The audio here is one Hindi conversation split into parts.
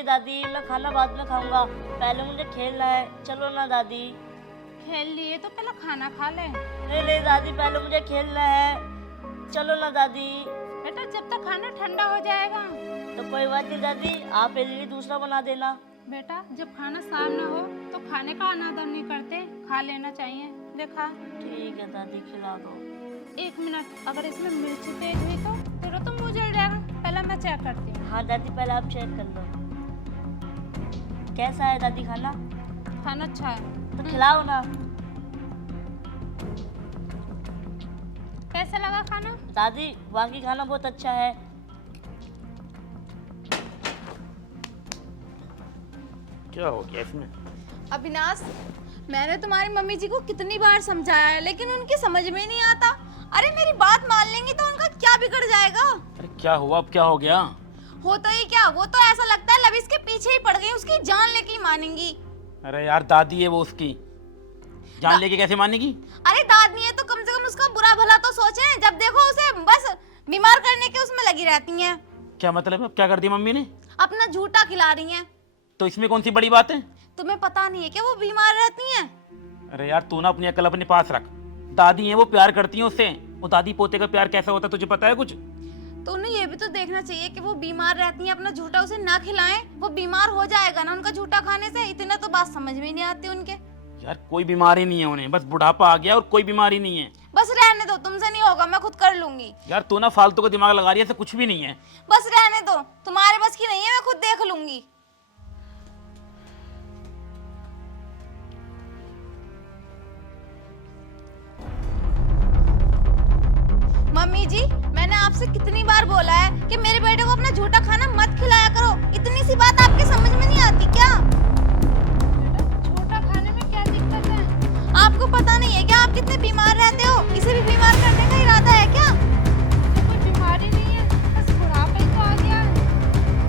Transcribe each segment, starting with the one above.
नहीं दादी, मैं खाना बाद में खाऊंगा, पहले मुझे खेलना है। चलो ना दादी। खेल लिए तो पहले खाना खा ले। नहीं नहीं दादी, पहले मुझे खेलना है। चलो ना दादी। बेटा जब तक खाना ठंडा हो जाएगा। तो कोई बात नहीं दादी, आप मेरे लिए दूसरा बना देना। बेटा जब खाना सामने हो तो खाने का अनादर नहीं करते, खा लेना चाहिए। देखा। ठीक है दादी, खिला दो। 1 मिनट, अगर इसमें मिर्च तेज हुई तो तेरा तो मुंह जल जाएगा। पहले मैं चेक करती हूँ। हाँ दादी, पहले आप चेक कर लो। कैसा है दादी खाना? खाना अच्छा है। तो खिलाओ ना। कैसा लगा खाना? दादी बाकी खाना बहुत अच्छा है। क्या हो गया इसमें? अविनाश, मैंने तुम्हारी मम्मी जी को कितनी बार समझाया है लेकिन उनकी समझ में नहीं आता। अरे मेरी बात मान लेंगी तो उनका क्या बिगड़ जाएगा? अरे क्या हुआ, अब क्या हो गया? होता ही क्या, वो तो ऐसा लगता है लबिस के पीछे ही पड़ गई, उसकी जान लेके ही मानेंगी। अरे यार दादी है वो, उसकी जान लेके कैसे मानेगी? अरे दादी है तो कम से कम उसका बुरा भला तो सोचे। जब देखो उसे बस बीमार करने के उसमें लगी रहती हैं। क्या मतलब है? अब क्या कर दिया मम्मी ने? अपना झूठा खिला रही हैं। तो इसमें कौन सी बड़ी बात है? तुम्हें पता नहीं है कि वो बीमार रहती हैं? अरे यार तू ना अपनी अकल अपने पास रख। दादी है वो, प्यार करती है उससे। वो दादी पोते का प्यार कैसा होता है तुझे पता है कुछ? तो उन्हें ये भी तो देखना चाहिए कि वो बीमार रहती हैं, अपना झूठा उसे ना खिलाएं। वो बीमार हो जाएगा ना उनका झूठा खाने से। इतना तो बात समझ में नहीं आती उनके। यार कोई बीमारी नहीं है उन्हें, बस बुढ़ापा आ गया और कोई बीमारी नहीं है। बस रहने दो, तुमसे नहीं होगा, मैं खुद कर लूंगी। यार तू ना फालतू का दिमाग लगा रही है, ऐसा कुछ भी नहीं है। बस रहने दो, तुम्हारे बस की नहीं है, मैं खुद देख लूंगी। मम्मी जी, मैंने आपसे कितनी बार बोला है कि मेरे बेटे को अपना झूठा खाना मत खिलाया करो। इतनी सी बात आपके समझ में नहीं आती क्या? बेटा छोटा खाने में क्या दिक्कत है? आपको पता नहीं है क्या आप कितने बीमार रहते हो? इसे भी बीमार करने का इरादा है क्या? तो कोई बीमारी नहीं है, बस बुढ़ापा ही तो आ गया है।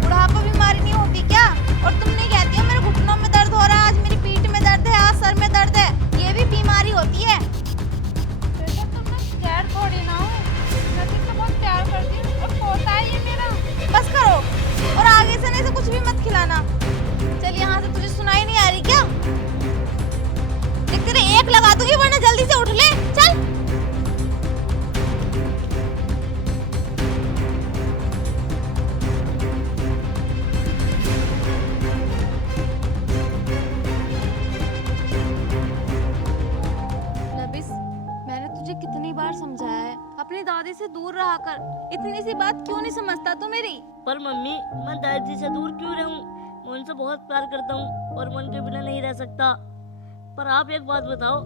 बुढ़ापा बीमारी नहीं होती क्या? और तुम नहीं कहती हो मेरे घुटनों में दर्द हो रहा है, आज मेरी पीठ में दर्द है, आज सर में दर्द है। ये भी बीमारी होती है। बेटा तो मैं गैर थोड़ी ना हूँ, मैं तुझसे बहुत प्यार करती हूँ और पोता है ये मेरा। बस करो, और आगे से नहीं से कुछ भी मत खिलाना। चल यहाँ से, तुझे सुनाई नहीं आ रही क्या? देख तेरे एक लगा दूंगी, वरना जल्दी से उठ ले। चल। लबिस, मैंने तुझे कितनी बार समझाया है अपनी दादी से दूर रहा कर। इतनी सी बात क्यों नहीं समझता तू मेरी? पर मम्मी, मैं दादी से दूर क्यों रहूं? मैं उनसे बहुत प्यार करता हूँ और मैं उनके बिना नहीं रह सकता। पर आप एक बात बताओ,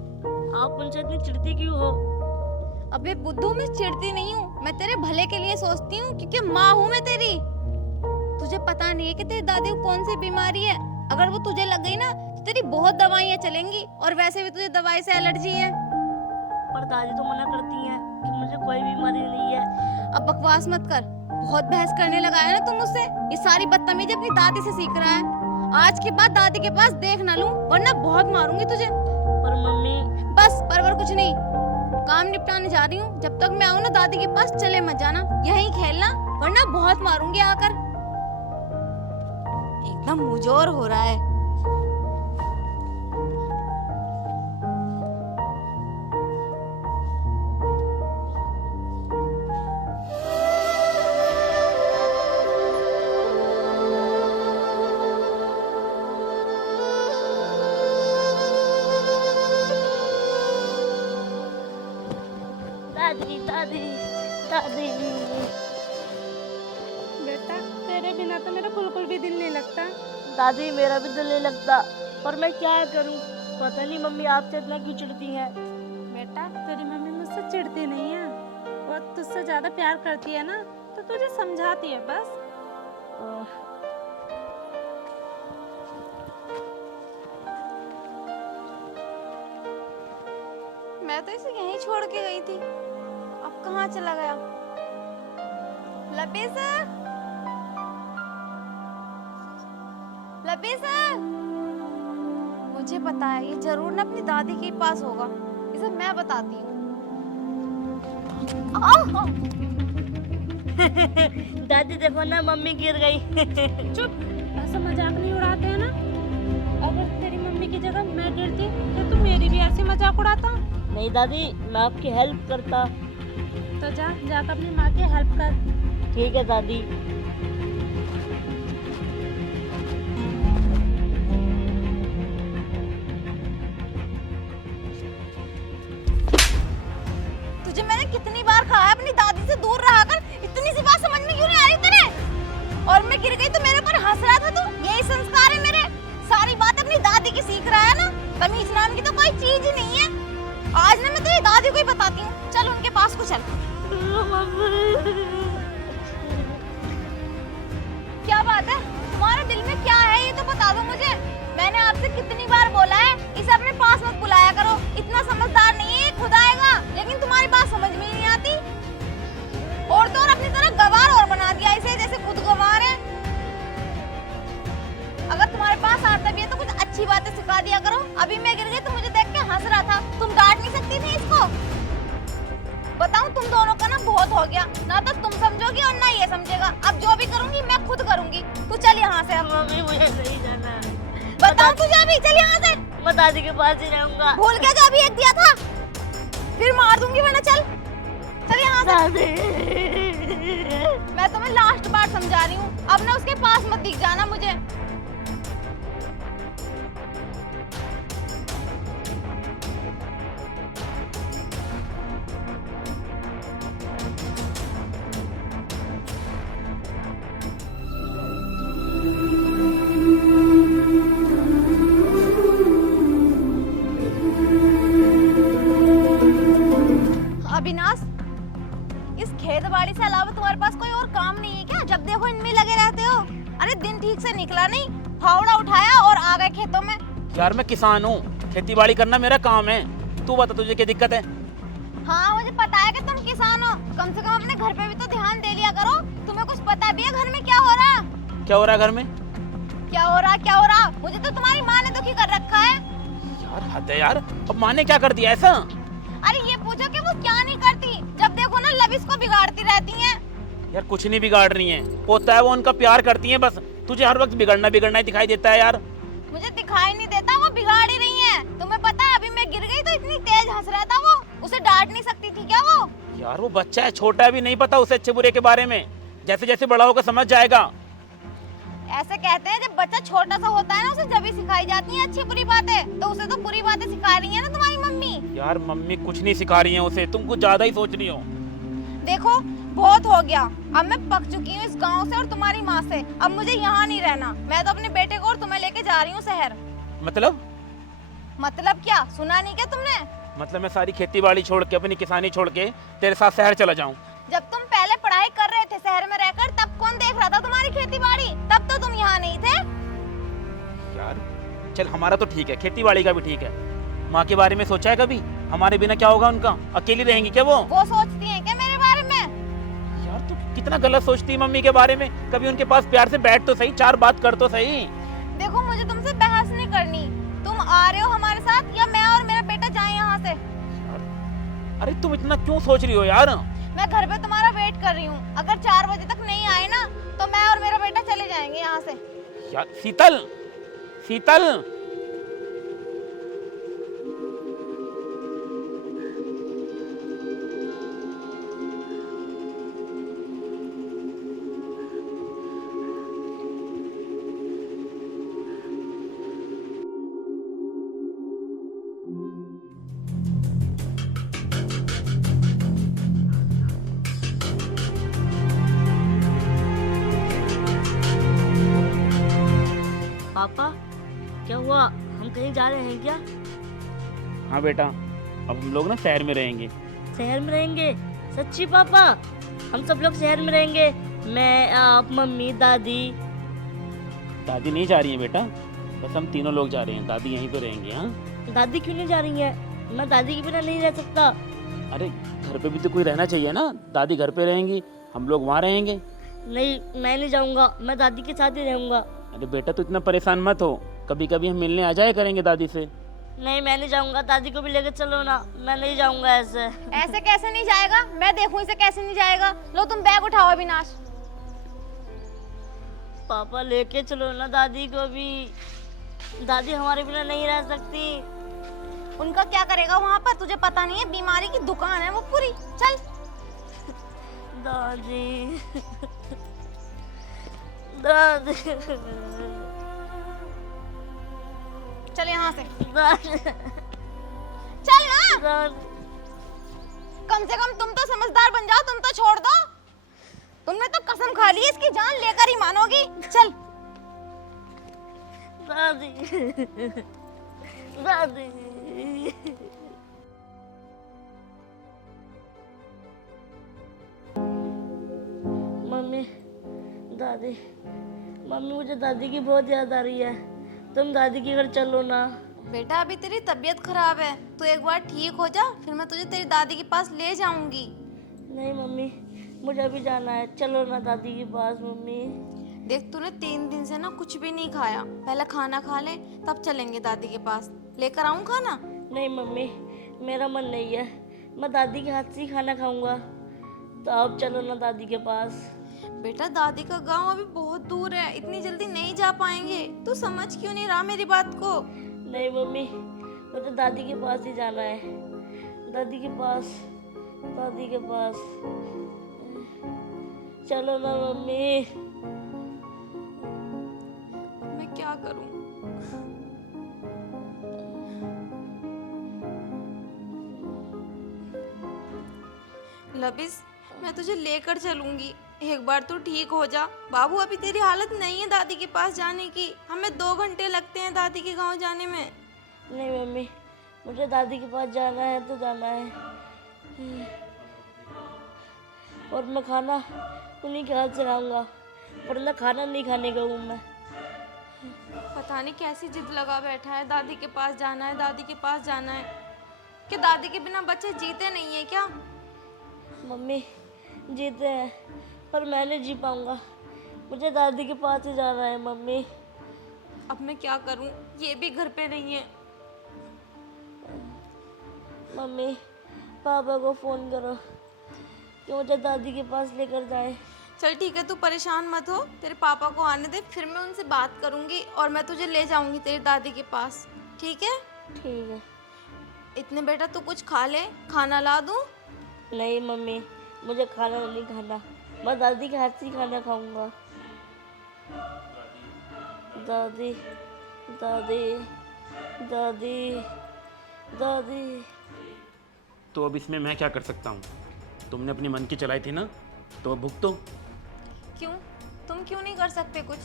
आप उनसे इतनी चिढ़ती क्यों हो? अबे बुद्धू, मैं चिढ़ती नहीं हूँ, मैं तेरे भले के लिए सोचती हूँ, क्योंकि माँ हूँ मैं तेरी। तुझे पता नहीं है कि तेरी दादी को कौन सी बीमारी है? अगर वो तुझे लग गई ना तो तेरी बहुत दवाइयाँ चलेंगी, और वैसे भी तुझे दवाई से एलर्जी है। पर दादी तो मना करती हैं कि मुझे कोई बीमारी नहीं है। अब बकवास मत कर, बहुत बहस करने लगा है ना तुम मुझसे। ये सारी बदतमीजी अपनी दादी से सीख रहा है। आज के बाद दादी के पास देख ना लूं, वरना बहुत मारूंगी तुझे। पर मम्मी। बस परवर कुछ नहीं, काम निपटाने जा रही हूँ। जब तक मैं आऊँ ना दादी के पास चले मत जाना, यहीं खेलना, वरना बहुत मारूंगी आकर। एकदम मुझोर हो रहा है। दादी दादी दादी। बेटा तेरे बिना तो मेरा बिल्कुल भी दिल नहीं लगता। दादी मेरा भी दिल नहीं लगता, पर मैं क्या करूं? पता नहीं मम्मी आपसे इतना क्यों चिढ़ती हैं। बेटा तेरी मम्मी मुझसे चिढ़ती नहीं है, वो तुझसे ज्यादा प्यार करती है ना, तो तुझे समझाती है बस। मैं तो इसे यहीं छोड़ के गई थी, अब कहाँ चला गया? लबीस, लबीस, मुझे पता है ये जरूर ना अपनी दादी के पास होगा। इसे मैं बताती हूँ। दादी देखो ना, मम्मी गिर गई। चुप, ऐसा मजाक नहीं उड़ाते हैं ना। अगर तेरी मम्मी की जगह मैं गिरती तो तू मेरी भी ऐसी मजाक उड़ाता। नहीं दादी, मैं आपकी हेल्प करता। तो जाकर अपनी माँ की हेल्प कर। ठीक है दादी। तुझे मैंने कितनी बार कहा है अपनी दादी से दूर रहा कर, इतनी सी बात समझ में क्यों नहीं आ रही तेरे? और मैं गिर गई तो मेरे ऊपर हंस रहा था तू। यही संस्कार है मेरे। सारी बात अपनी दादी की सीख रहा है ना। तमीज नाम की तो कोई चीज ही नहीं है। आज ना मैं तेरी दादी को ही बताती हूँ। चल उनके पास को चल। क्या बात है? तुम्हारे दिल में क्या है ये तो बता दो मुझे। मैंने आपसे कितनी बार बोला है इसे अपने पास मत बुलाया करो। इतना समझदार नहीं है, खुद आएगा। लेकिन तुम्हारी बात समझ में ही नहीं आती। और तो और अपनी तरह गवार और बना दिया इसे, जैसे खुद गवार है। अगर तुम्हारे पास आता भी है तो कुछ अच्छी बातें सिखा दिया करो। अभी मैं गिर गई तो मुझे देख के हंस रहा था। तुम डांट नहीं सकती थी इसको? बताऊं तुम दोनों का ना बहुत हो गया। ना तो तुम समझोगी और ना ये समझेगा। अब जो भी करूंगी मैं खुद करूंगी। तू चल यहाँ से। अब मम्मी मुझे नहीं जाना। बताऊं तुझे अभी? चल यहाँ से। मैं दादी के पास ही जाऊंगा। भूल गया जो अभी एक दिया था? फिर मार दूंगी वरना। चल चल यहाँ से। दादी मैं तुम्हें लास्ट बार समझा रही हूँ। अब ना उसके पास मत दिख जाना मुझे। अविनाश, इस खेत बाड़ी से अलावा तुम्हारे पास कोई और काम नहीं है क्या? जब देखो इनमें लगे रहते हो। अरे दिन ठीक से निकला नहीं, फावड़ा उठाया और आ गए खेतों में। यार मैं किसान हूँ, खेती बाड़ी करना मेरा काम है। तू बता तुझे क्या दिक्कत है? हाँ मुझे पता है कि तुम किसान हो। कम से कम अपने घर पे भी तो ध्यान दे लिया करो। तुम्हें कुछ पता भी है घर में क्या हो रहा है? क्या हो रहा है घर में? क्या हो रहा क्या हो रहा? मुझे तो तुम्हारी माँ ने दुखी कर रखा है। यार हद है यार, अब माँ ने क्या कर दिया ऐसा? अरे ये पूछो कि वो क्या नहीं करती। जब देखो ना लविश को बिगाड़ती रहती हैं। यार कुछ नहीं बिगाड़ रही है, होता है वो उनका प्यार करती है बस। तुझे हर वक्त बिगड़ना बिगड़ना ही दिखाई देता है यार। मुझे दिखाई नहीं देता, वो बिगाड़ ही रही है। तुम्हें पता है अभी मैं गिर गई तो इतनी तेज हंस रहा था वो। उसे डांट नहीं सकती थी क्या वो? यार वो बच्चा है, छोटा भी नहीं पता उसे अच्छे बुरे के बारे में। जैसे जैसे बड़ा होकर समझ जाएगा। ऐसे कहते हैं जब बच्चा छोटा सा होता है ना उसे जब भी सिखाई जाती है अच्छी बुरी बातें। तो उसे तो बुरी बातें सिखा रही है ना तुम्हारी मम्मी। यार मम्मी कुछ नहीं सिखा रही है उसे, तुम कुछ ज्यादा ही सोच रही हो। देखो बहुत हो गया। अब मैं पक चुकी हूँ इस गांव से और तुम्हारी माँ से। अब मुझे यहाँ नहीं रहना। मैं तो अपने बेटे को और तुम्हें लेके जा रही हूँ शहर। मतलब क्या? सुना नहीं क्या तुमने? मतलब मैं सारी खेती बाड़ी छोड़ के, अपनी किसानी छोड़ के तेरे साथ शहर चला जाऊं? जब तुम पहले पढ़ाई कर रहे थे शहर में रहकर, तब कौन देख रहा था तुम्हारी खेती बाड़ी? तब तो तुम यहाँ नहीं थे। यार चल हमारा तो ठीक है, खेती बाड़ी का भी ठीक है। माँ के बारे में सोचा है कभी? हमारे बिना क्या होगा उनका? अकेली रहेंगी क्या वो? वो सोचती हैं क्या मेरे बारे में? यार तू कितना गलत सोचती है मम्मी के बारे में। कभी उनके पास प्यार से बैठ तो सही, चार बात कर तो सही। देखो मुझे तुमसे बहस नहीं करनी। तुम आ रहे हो हमारे साथ या मैं और मेरा बेटा जाएं यहाँ से? अरे तुम इतना क्यों सोच रही हो यार? मैं घर पे तुम्हारा वेट कर रही हूँ। अगर 4 बजे तक नहीं आए ना तो मैं और मेरा बेटा चले जाएंगे यहाँ से। यार शीतल, शीतल पापा क्या हुआ? हम कहीं जा रहे हैं क्या? हाँ बेटा, अब हम लोग ना शहर में रहेंगे। शहर में रहेंगे? सच्ची पापा? हम सब लोग शहर में रहेंगे? मैं, आप, मम्मी, दादी? दादी नहीं जा रही है बेटा, बस हम तीनों लोग जा रहे हैं। दादी यहीं पे रहेंगी। हाँ दादी क्यों नहीं जा रही है? मैं दादी के बिना नहीं रह सकता। अरे घर पे भी तो कोई रहना चाहिए ना। दादी घर पे रहेंगी, हम लोग वहाँ रहेंगे। नहीं, मैं नहीं जाऊंगा। मैं दादी के साथ ही रहूंगा। अरे बेटा तू इतना परेशान मत हो, कभी कभी हम मिलने आ जाया करेंगे दादी से। नहीं, मैं नहीं जाऊंगा। दादी को भी लेकर चलो ना। मैं नहीं जाऊंगा ऐसे। ऐसे कैसे नहीं जाएगा? मैं देखूं इसे कैसे नहीं जाएगा। लो तुम बैग उठाओ अविनाश। पापा लेके चलो ना दादी को भी, दादी हमारे बिना नहीं रह सकती। उनका क्या करेगा वहाँ पर, तुझे पता नहीं है, बीमारी की दुकान है वो पूरी। चल दादी दादी चल यहाँ से, दादी चल ना। दादी कम से कम तुम तो समझदार बन जाओ, तुम तो छोड़ दो। तुमने तो कसम खा ली इसकी जान लेकर ही मानोगी। चल दादी दादी मम्मी दादी मम्मी मुझे दादी की बहुत याद आ रही है, तुम दादी के घर चलो ना। बेटा अभी तेरी तबीयत खराब है, तू एक बार ठीक हो जा, फिर मैं तुझे तेरी दादी के पास ले जाऊंगी। नहीं मम्मी, मुझे अभी जाना है, चलो ना दादी के पास। मम्मी देख तूने 3 दिन से ना कुछ भी नहीं खाया, पहले खाना खा ले तब चलेंगे दादी के पास। लेकर आऊं खाना? नहीं मम्मी, मेरा मन नहीं है, मैं दादी के हाथ से ही खाना खाऊंगा। तो आप चलो ना दादी के पास। बेटा दादी का गांव अभी बहुत दूर है, इतनी जल्दी नहीं जा पाएंगे। तू समझ क्यों नहीं रहा मेरी बात को? नहीं मम्मी, मुझे दादी के पास ही जाना है, दादी के पास, दादी के पास। चलो ना मम्मी। मैं क्या करूं? लबिस, मैं तुझे लेकर चलूंगी, एक बार तू ठीक हो जा। बाबू अभी तेरी हालत नहीं है दादी के पास जाने की, हमें 2 घंटे लगते हैं दादी के गांव जाने में। नहीं मम्मी, मुझे दादी के पास जाना है तो जाना है, और मैं खाना उन्हीं के हाथ से खाऊंगा, वरना खाना नहीं खाने का हूँ मैं। पता नहीं कैसी जिद लगा बैठा है, दादी के पास जाना है, दादी के पास जाना है। कि दादी के बिना बच्चे जीते नहीं है क्या? मम्मी जीते हैं, पर मैं नहीं जी पाऊंगा, मुझे दादी के पास ही जाना है मम्मी। अब मैं क्या करूं, ये भी घर पे नहीं है। मम्मी पापा को फ़ोन करो कि मुझे दादी के पास लेकर जाए। चल ठीक है, तू परेशान मत हो, तेरे पापा को आने दे, फिर मैं उनसे बात करूंगी और मैं तुझे ले जाऊंगी तेरी दादी के पास, ठीक है? ठीक है। इतने बेटा तू कुछ खा ले, खाना ला दूं? नहीं मम्मी, मुझे खाना नहीं खाना, मैं दादी के हाथ से ही खाना खाऊंगा। दादी दादी दादी दादी। तो अब इसमें मैं क्या कर सकता हूँ? तुमने अपनी मन की चलाई थी ना, तो अब भुगतो। क्यों? तुम क्यों नहीं कर सकते कुछ?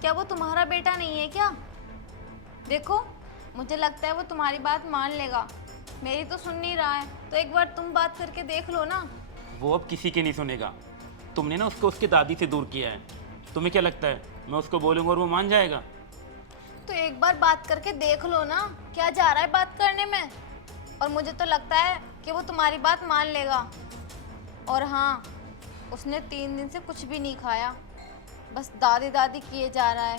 क्या वो तुम्हारा बेटा नहीं है क्या? देखो मुझे लगता है वो तुम्हारी बात मान लेगा, मेरी तो सुन नहीं रहा है, तो एक बार तुम बात करके देख लो ना। वो अब किसी की नहीं सुनेगा, तुमने ना उसको उसकी दादी से दूर किया है। तुम्हें क्या लगता है मैं उसको बोलूँगा और वो मान जाएगा? तो एक बार बात करके देख लो ना, क्या जा रहा है बात करने में? और मुझे तो लगता है कि वो तुम्हारी बात मान लेगा। और हाँ, उसने 3 दिन से कुछ भी नहीं खाया, बस दादी दादी किए जा रहा है।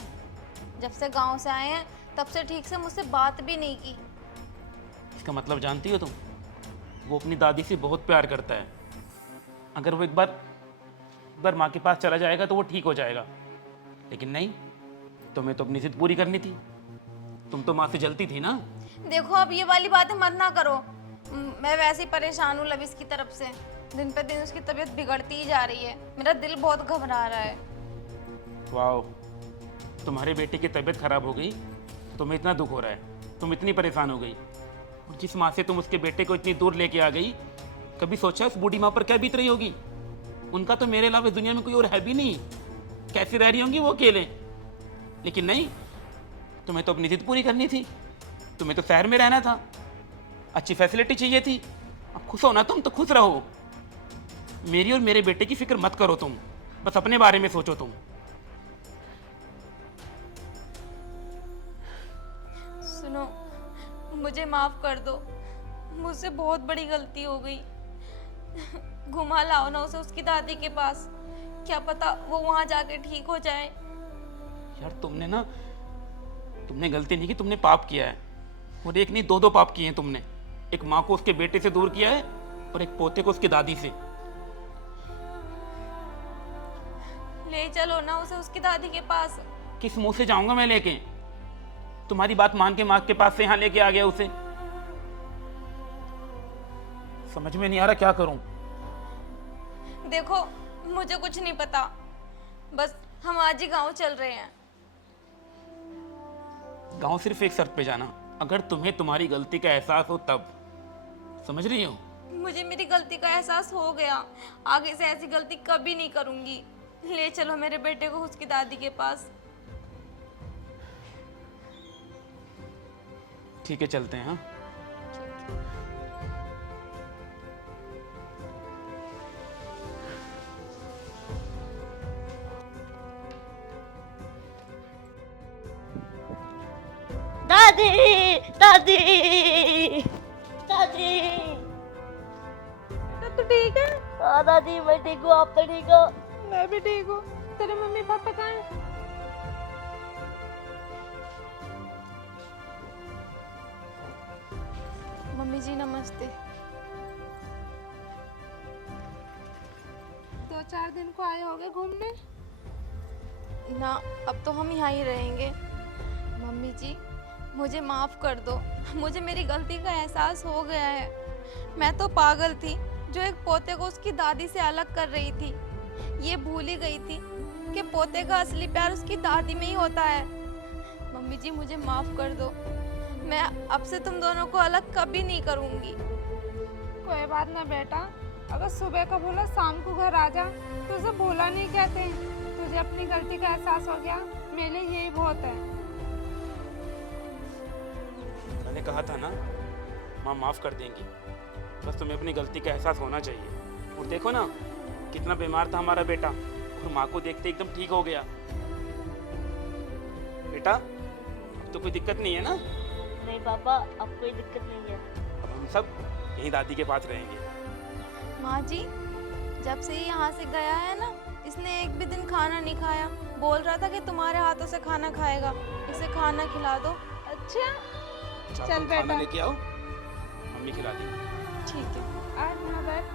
जब से गांव से आए हैं तब से ठीक से मुझसे बात भी नहीं की। इसका मतलब जानती हो तुम, वो अपनी दादी से बहुत प्यार करता है। अगर वो एक बार माँ के पास चला जाएगा तो वो ठीक हो जाएगा, लेकिन नहीं, तुम्हें तो अपनी जिद पूरी करनी थी। तुम तो माँ से जलती थी ना। देखो अब ये वाली बातें मत ना करो, मैं वैसे ही परेशान हूँ लविस की तरफ से। दिन पे दिन उसकी तबीयत बिगड़ती ही जा रही है, मेरा दिल बहुत घबरा रहा है। वाह, तुम्हारे बेटे की तबीयत खराब हो गई, तुम्हें इतना दुख हो रहा है, तुम इतनी परेशान हो गई, और जिस माँ से तुम उसके बेटे को इतनी दूर लेके आ गई, कभी सोचा उस बूढ़ी माँ पर क्या बीत रही होगी? उनका तो मेरे अलावा दुनिया में कोई और है भी नहीं, कैसी रह रही होंगी वो अकेले। लेकिन नहीं, तुम्हें तो अपनी जिद पूरी करनी थी, तुम्हें तो शहर में रहना था, अच्छी फैसिलिटी चाहिए थी। अब खुश हो ना तुम, तो खुश रहो। मेरी और मेरे बेटे की फिक्र मत करो तुम, बस अपने बारे में सोचो तुम। सुनो, मुझे माफ कर दो, मुझसे बहुत बड़ी गलती हो गई। घुमा लाओ ना उसे उसकी दादी के पास, क्या पता वो वहां जाके ठीक हो जाए। यार तुमने गलती नहीं की, तुमने पाप किया है, और एक नहीं 2 पाप किए हैं तुमने। एक माँ को उसके बेटे से दूर किया है, और एक पोते को उसकी दादी से। ले चलो ना उसे उसकी दादी के पास। किस मुंह से जाऊंगा मैं लेके? तुम्हारी बात मान के माँ के पास से यहाँ लेके आ गया उसे। समझ में नहीं आ रहा क्या करूं। देखो मुझे कुछ नहीं पता, बस हम आज ही गांव चल रहे हैं। गांव सिर्फ एक शर्त पे जाना, अगर तुम्हें तुम्हारी गलती का एहसास हो तब। समझ रही हो? मुझे मेरी गलती का एहसास हो गया, आगे से ऐसी गलती कभी नहीं करूंगी। ले चलो मेरे बेटे को उसकी दादी के पास। ठीक है चलते हैं। हाँ दादी दादी दादी। तो तू ठीक है? हाँ दादी मैं ठीक हूँ, आप तो ठीक हो? मैं भी ठीक हूँ। तेरे मम्मी पापा कहाँ हैं? मम्मी जी नमस्ते। 2-4 दिन को आए होगे घूमने? ना, अब तो हम यहाँ ही रहेंगे। मम्मी जी मुझे माफ़ कर दो, मुझे मेरी गलती का एहसास हो गया है। मैं तो पागल थी जो एक पोते को उसकी दादी से अलग कर रही थी। ये भूल ही गई थी कि पोते का असली प्यार उसकी दादी में ही होता है। मम्मी जी मुझे माफ़ कर दो, मैं अब से तुम दोनों को अलग कभी नहीं करूँगी। कोई बात ना बेटा, अगर सुबह का भूला शाम को घर आ जा तो उसे भूला नहीं कहते। तुझे अपनी गलती का एहसास हो गया, मेरे लिए यही बहुत है। मैंने कहा था ना माँ माफ कर देंगी, बस तुम्हें अपनी गलती का एहसास होना चाहिए। और देखो ना कितना बीमार था हमारा बेटा, और माँ को देखते एकदम ठीक हो गया। बेटा अब तो कोई दिक्कत नहीं है ना? नहीं पापा अब कोई दिक्कत नहीं है। अब हम सब यहीं दादी के पास रहेंगे। माँ जी जब से ये यहाँ से गया है ना, इसने एक भी दिन खाना नहीं खाया। बोल रहा था कि तुम्हारे हाथों से खाना खाएगा, इसे खाना खिला दो। अच्छा अच्छा, चल तुम खाना बेटा। लेके आओ, मम्मी खिला देंगी। ठीक है। आज ना बैठ।